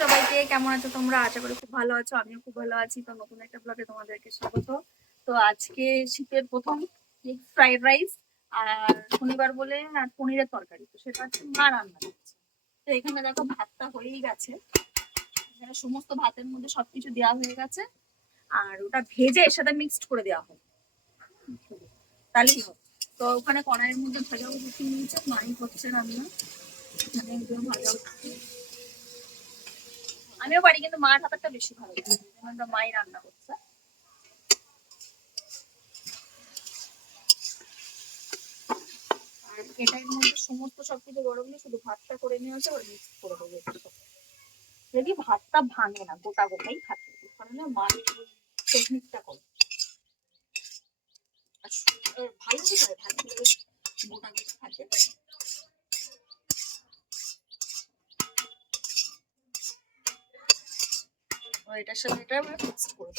সবাইকে। কেমন আছো তোমরা? আশা করি খুব ভালো আছো। আমিও খুব ভালো আছি। তো নতুন একটা ব্লগে তোমাদেরকে স্বাগত। তো আজকে শীতের প্রথম ফ্রাইড রাইস আর শনিবার বলে আর পনিরের তরকারি। তো সেটা হচ্ছে মা রান্না তো এখানে দেখো ভাতটা হয়েই গেছে। সমস্ত ভাতের মধ্যে সবকিছু দেওয়া হয়ে গেছে। আর ওটা ভেজে এর সাথে মিক্সড করে দেওয়া হবে। তাহলেই হবে? তো ওখানে কড়াইয়ের মধ্যে ভাজা উঠে নিয়েছে? মাই করছে রান্না। এখানে ভাজা উঠছে আমিও পারি, কিন্তু মার হাতেরটা বেশি ভালো লাগে। যেমন মাই রান্না করছে। আর এটার মধ্যে সমস্ত সবকিছু গরম দিয়ে শুধু ভাতটা করে নিয়ে ওর মিক্স করে দেবে যদি ভাতটা ভাঙে না, গোটা গোটাই থাকে কারণে মা টেকনিকটা করে ভালো হয় ভাতগুলো গোটা গোটা থাকে। এটার সাথে এটা আমরা করে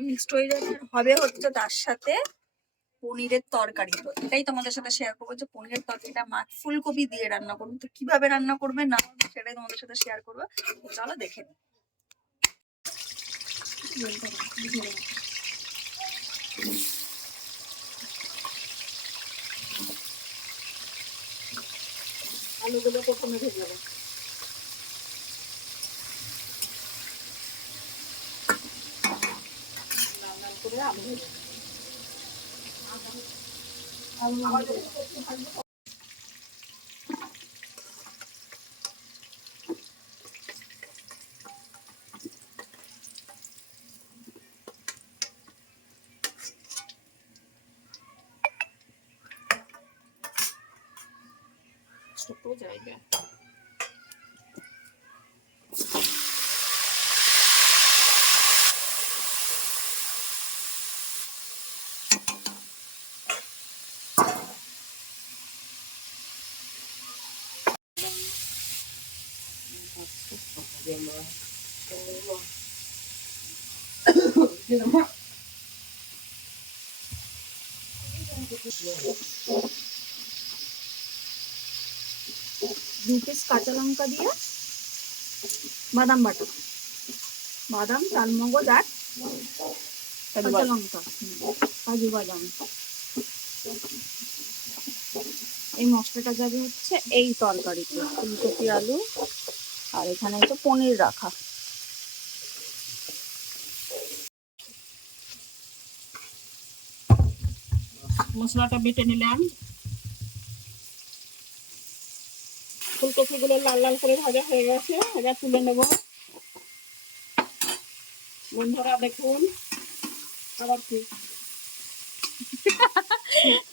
মিক্সড যাবে। হবে হচ্ছে তার সাথে পনিরের তরকারি। এটাই তোমাদের সাথে শেয়ার করব যে পনিরের তরকারিটা মা ফুলকপি দিয়ে রান্না করব তো কীভাবে রান্না করবে না সেটাই তোমাদের সাথে শেয়ার করব। চলো দেখে নিই। আলুগুলো প্রথমে ভেজে নেব লাল করে আলু। আলু দু পিস কাঁচা লঙ্কা দিয়ে বাদাম বাটা। বাদাম চালমগজ আর কাঁচা লঙ্কা। কাজু বাদাম। এই মশলাটা যাবে হচ্ছে এই তরকারিতে। ফুলকপি আলু আর এখানে তো পনির রাখা। মশলাটা বেটে নিলাম। ফুলকপিগুলো লাল লাল করে ভাজা হয়ে গেছে এবার তুলে নেব। বন্ধুরা দেখুন আবার কি?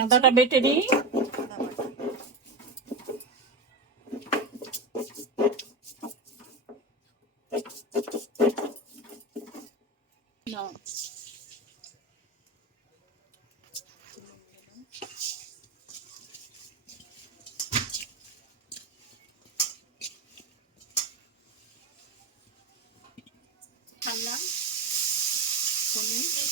আদাটা বেটে নিই না ছাড়লাম পনির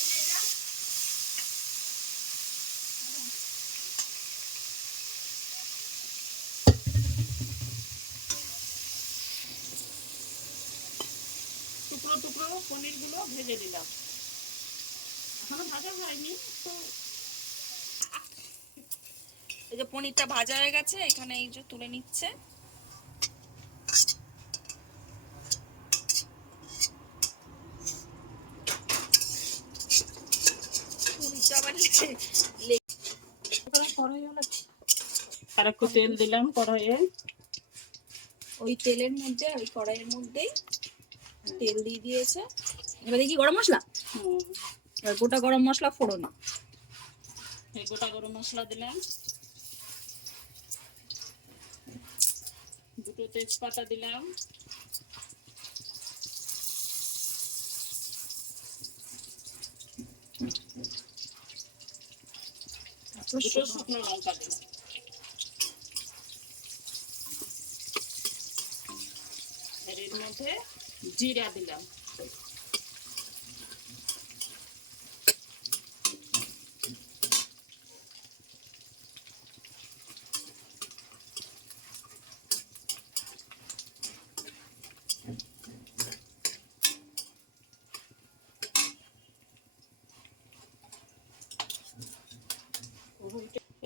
টুকরো টুকরো পনিরগুলো ভেজে দিলাম এখনও ভাজা হয়নি তো এই যে পনিরটা ভাজা হয়ে গেছে এখানে এই যে তুলে নিচ্ছে। আর একটু তেল দিলাম কড়াইয়ে। ওই তেলের মধ্যে ওই কড়াইয়ের মধ্যেই তেল দিয়ে দিয়েছে। এবার দেখি গরম মশলা? এবার গোটা গরম মশলা ফোড়ন। গোটা গরম মশলা দিলাম। দুটো তেজপাতা শুকনো লঙ্কা দিলাম। এর মধ্যে জিরা দিলাম।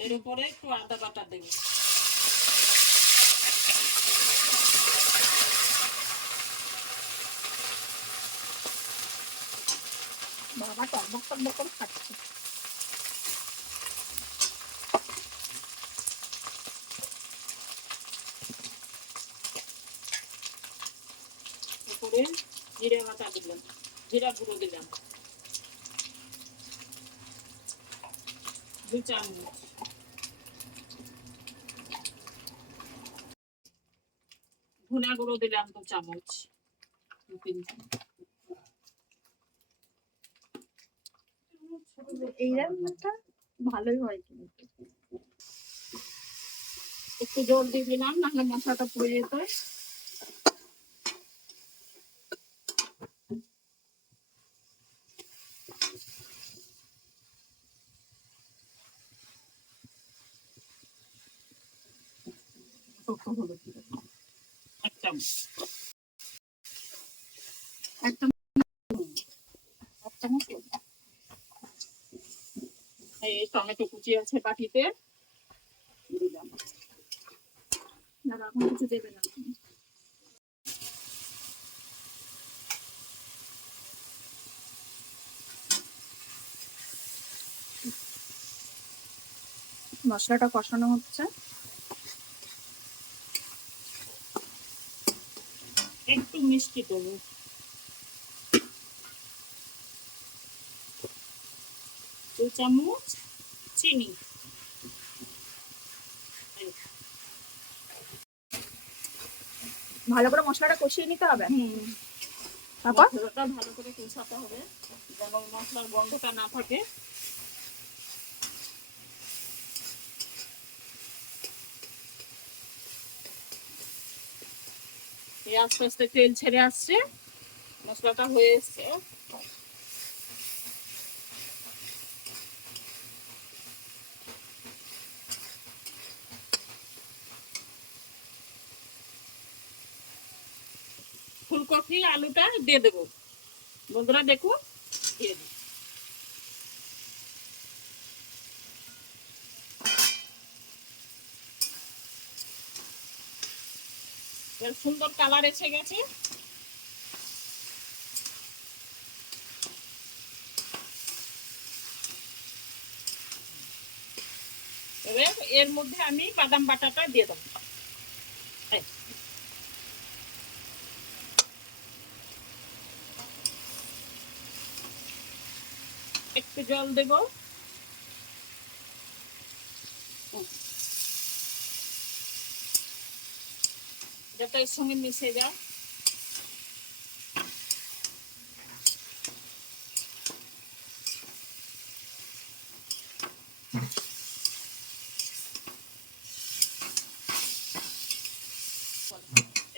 এর উপরে একটু আদা বাটা দেবো। বাবা টকবক টকবক করে খাচ্ছে। উপরে জিরে বাটা দিলাম, জিরা গুঁড়ো দিলাম। দু চামচ। ধনা গুঁড়ো দিলাম দু চামচ, দু তিন চামচ। এই রান্নাটা ভালোই হয় কিন্তু। একটু জল দিয়ে দিলাম নাহলে মশলাটা পুড়ে যেত। চামচ একদম এক চামচ দিলাম। এই টমেটো কুচি আছে বাটিতে। মশলাটা কষানো হচ্ছে। একটু মিষ্টি দেবো। দু চামচ। চিনি। ভালো করে মশলাটা কষিয়ে নিতে হবে? তারপর? মশলাটা ভালো করে কষাতে হবে যেন মশলার গন্ধটা না থাকে। আস্তে আস্তে তেল ছেড়ে আসছে মশলাটা হয়ে এসছে। ফুলকপি, আলুটা দিয়ে দেবো। বন্ধুরা দেখুন দিয়ে এবার সুন্দর কালার এসে গেছে। এবার এর মধ্যে আমি বাদাম বাটাটা দিয়ে দেবো। একটু জল দেব। যাতে এর সঙ্গে মিশে যায়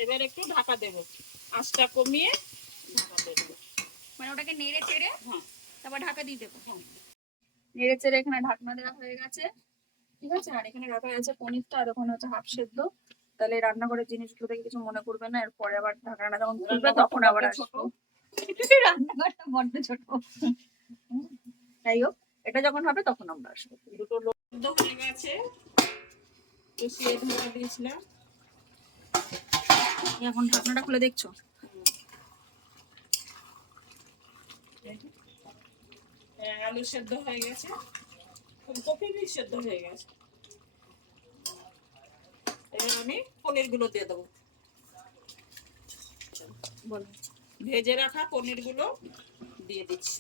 এবার একটু ঢাকা দেব। আঁচটা কমিয়ে ঢাকা দেব। মানে ওটাকে নেড়ে চেড়ে? হ্যাঁ। তারপর ঢাকা দিয়ে দেবো। নেড়ে চেড়ে এখানে ঢাকনা দেওয়া হয়ে গেছে। ঠিক আছে? আর এখানে রাখা হয়েছে পনিরটা আর ওখানে হচ্ছে হাফ সেদ্ধ। তাহলে রান্নাঘরের জিনিসগুলো থেকে কিছু মনে করবে না এরপরে আবার ঢাকনাটা যখন খুলবে তখন আবার আসব। রান্নাঘরটা বড্ড ছোট। যাই হোক এটা যখন হবে তখন আমরা আসব। দুটো লোক হয়ে গেছে। কষিয়ে ঢাকা দিয়েছিলাম। এখন ঢাকনাটা খুলে দেখছ হ্যাঁ, আলু সেদ্ধ হয়ে গেছে। ফুলকপি বি সেদ্ধ হয়ে গেছে। এবার আমি পনিরগুলো দিয়ে দেবো। ভেজে রাখা পনিরগুলো দিয়ে দিচ্ছি।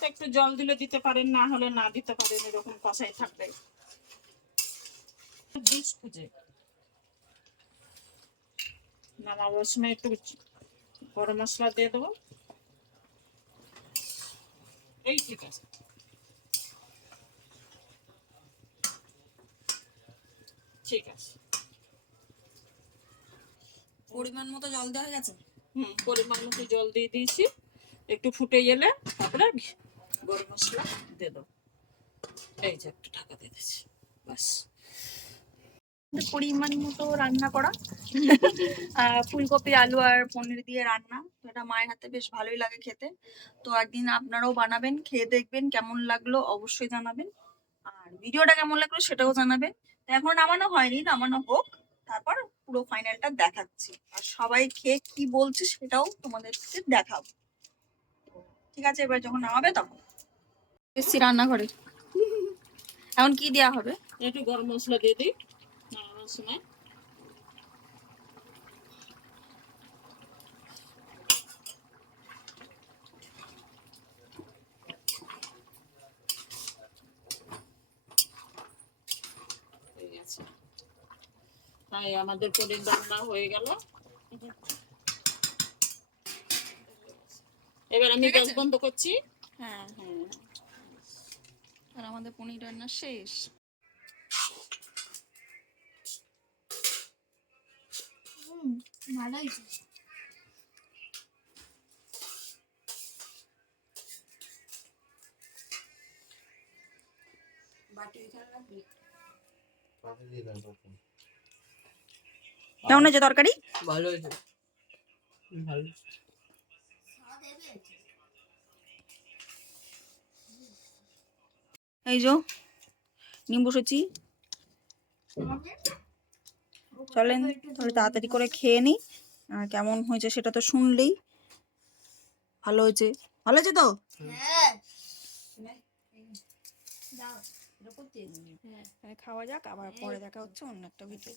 যে। একটু জল দিলে দিতে পারেন না হলে না দিতে পারেন এরকম কষাই থাকবে। বিষ খুঁজে। নামাবার সময় একটু গরম মশলা দিয়ে দেবো। এই ঠিক আছে। ঠিক আছে। পরিমাণ মতো জল দেওয়া গেছে? হুম পরিমাণ মতো জল দিয়ে দিয়েছি। একটু ফুটে গেলে তারপরে গরম মশলা দিয়ে দেবো এই যে একটু ঢাকা দিয়ে দিচ্ছি। বাস পরিমাণ মতো রান্না করা। ফুলকপি আলু আর পনির দিয়ে রান্না। তো এটা মায়ের হাতে বেশ ভালোই লাগে খেতে। তো একদিন আপনারাও বানাবেন খেয়ে দেখবেন কেমন লাগল অবশ্যই জানাবেন। আর ভিডিওটা কেমন লাগল সেটাও জানাবেন। তো এখন নামানো হয়নি নামানো হোক। তারপর পুরো ফাইনালটা দেখাচ্ছি। আর সবাই খেয়ে কি বলছে সেটাও তোমাদেরকে দেখাবো। ঠিক আছে এবার যখন নামাবে তখন। এসছি রান্নাঘরে। এখন কি দেওয়া হবে? একটু গরম মশলা দিয়ে দিই নামানোর সময়। তাই আমাদের পনির রান্না হয়ে গেল। এবার আমি গ্যাস বন্ধ করছি। হ্যাঁ হ্যাঁ। পনির রান্না শেষ। ভালো কেমন হয়েছে তরকারি? ভালো হয়েছে। ভালো। এই যো নিম বসেছি। চলেন তাহলে তাড়াতাড়ি করে খেয়ে নিই। আর কেমন হয়েছে সেটা তো শুনলেই ভালো হয়েছে। ভালো হয়েছে তো? হ্যাঁ, খাওয়া যাক আবার পরে দেখা হচ্ছে অন্য একটা ভিডিও